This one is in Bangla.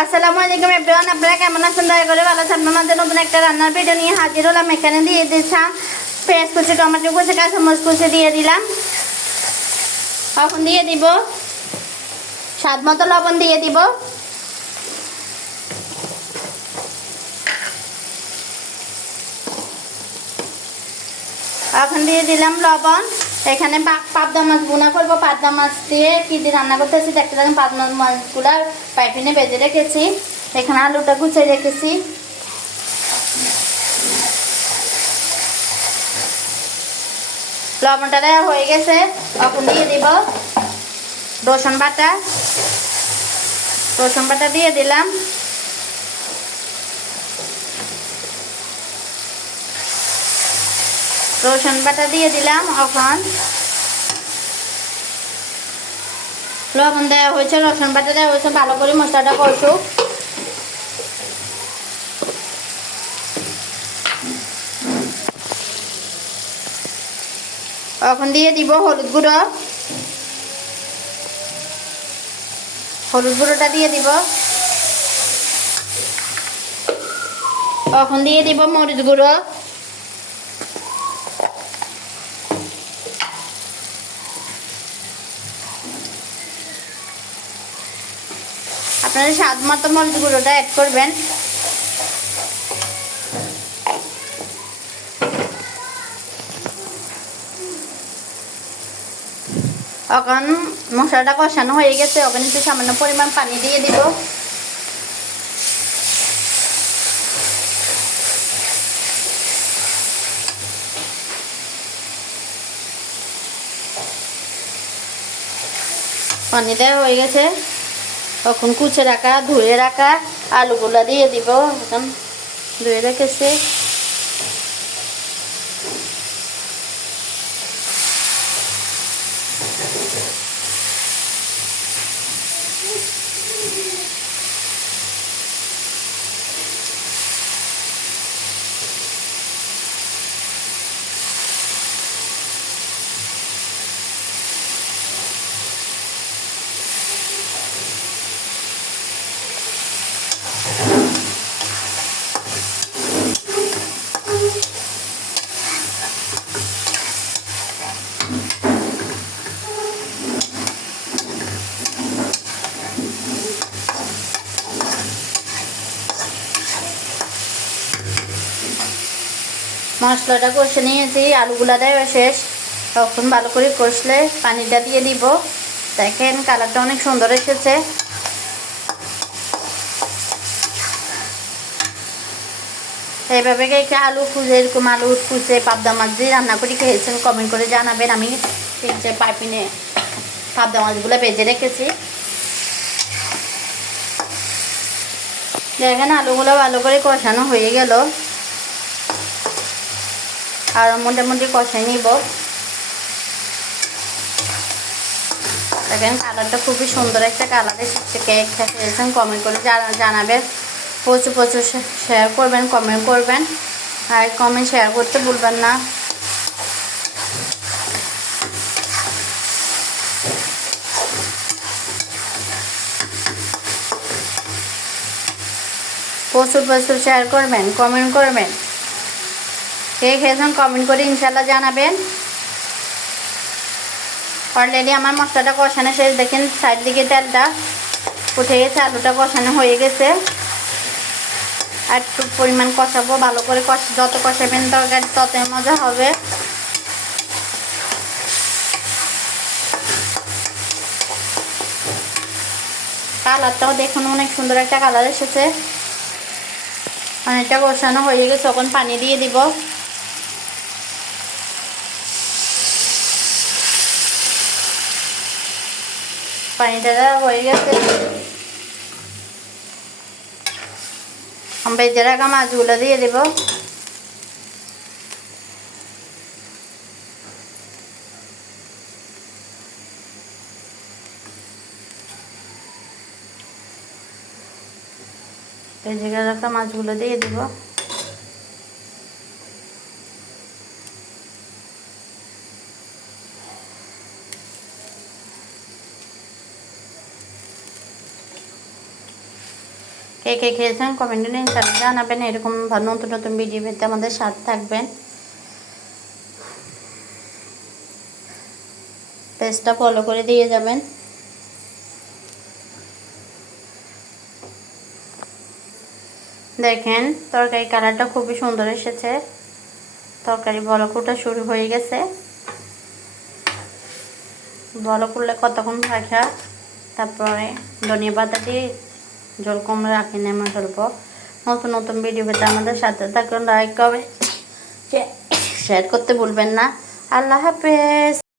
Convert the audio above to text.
আসসালামু আলাইকুম এভরিওয়ান, আপনারা কেমন আছেন? দয়া করে ভালো থাকবেন। আমাদের নতুন একটা রান্নার ভিডিও নিয়ে হাজির হলাম। এখানে দিয়ে দিচ্ছিলাম পেঁয়াজ কুচি, টমেটো কুচি, কাঁচামরিচ কুচি দিয়ে দিলাম। এখন দিয়ে দিব স্বাদ মতো লবণ দিয়ে দিব। এখন দিয়ে দিলাম লবণ। এখানে পাবদা মাছ ভুনা করবো। পাবদা মাছ দিয়ে কি দিয়ে রান্না করতেছি দেখতে থাকুন। পাবদা মাছগুলা পাইপিনে বেজে রেখেছি। এখানে আলুটা গুছিয়ে রেখেছি। লবণটা দেওয়া হয়ে গেছে। এখন দিয়ে দিব রসুন বাটা। রসুন বাটা দিয়ে দিলাম। রসুন বাটা দিয়ে দিলাম। এখন লবণ দেওয়া হয়েছে, রসুন বাটা দেওয়া হয়েছে, ভালো করে মশলাটা কষুক। এখন দিয়ে দিব হলুদ গুঁড়ো। হলুদ গুঁড়োটা দিয়ে দিব। এখন দিয়ে দিব মরিচ গুঁড়ো। আপনারা স্বাদ মতো মরিচ গুঁড়োটা অ্যাড করবেন। এখন মশলাটা কষানো হয়ে গেছে। ওখানে একটু সামান্য পরিমাণ পানি দিয়ে দিব। পানি দেওয়া হয়ে গেছে। এখন কুচে রাখা ধুয়ে রাখা আলুগুলা দিয়ে দিব। এখন ধুয়ে রেখেছি। মশলাটা কষে নিয়েছি, আলুগুলা দেওয়া শেষ। তখন ভালো করে কষলে পানিটা দিয়ে দিব। দেখেন কালারটা অনেক সুন্দর এসেছে। এইভাবে কে আলু খুঁজে এরকম আলু খুঁজে পাবদা মাছ দিয়ে রান্না করে খেয়েছেন কমেন্ট করে জানাবেন। আমি ঠিক যে পাইপিনে পাবদা মাছগুলো বেজে রেখেছি। দেখেন আলুগুলো ভালো করে কষানো হয়ে গেল। আর মোটামুটি কষাই নিব। দেখেন কালারটা খুবই সুন্দর একটা কালার এসেছে। কে খেয়েছেন কমেন্ট করে জানাবেন। প্রচুর প্রচুর শেয়ার করবেন, কমেন্ট করবেন। আর কমেন্ট শেয়ার করতে ভুলবেন না। প্রচুর প্রচুর শেয়ার করবেন, কমেন্ট করবেন। কে খেয়েছেন কমেন্ট করে ইনশাল্লাহ জানাবেন। অলরেডি আমার মশলাটা কষানো শেষ। দেখেন সাইড দিকে তেলটা উঠে গেছে, আলুটা কষানো হয়ে গেছে। আর একটু পরিমাণ কষাবো, ভালো করে যত কষাবেন তরকারি ততই মজা হবে। কালারটাও দেখুন অনেক সুন্দর একটা কালার এসেছে। অনেকটা কষানো হয়ে গেছে। তখন পানি দিয়ে দিব। পানিটা হয়ে গেছে। ভেজে রাখা মাছগুলো দিয়ে দেব। ভেজে রাখা মাছগুলো দিয়ে দেব। কে কে খেয়েছেন কমেন্টে ইনশাআল্লাহ জানাবেন। এরকম নতুন নতুন ভিডিও পেতে আমাদের সাথে থাকবেন। পেজটা ফলো করে দিয়ে যাবেন। দেখেন তরকারি কালারটা খুবই সুন্দর এসেছে। তরকারি বলক ওঠা শুরু হয়ে গেছে। বলক উঠলে কতক্ষণ রাখা, তারপরে ধনিয়া পাতা দিয়ে জল কম রাখি নেমে ফেলবো। নতুন নতুন ভিডিও পেতে আমাদের সাথে থাকুন। লাইক কমেন্ট শেয়ার করতে ভুলবেন না। আল্লাহ হাফেজ।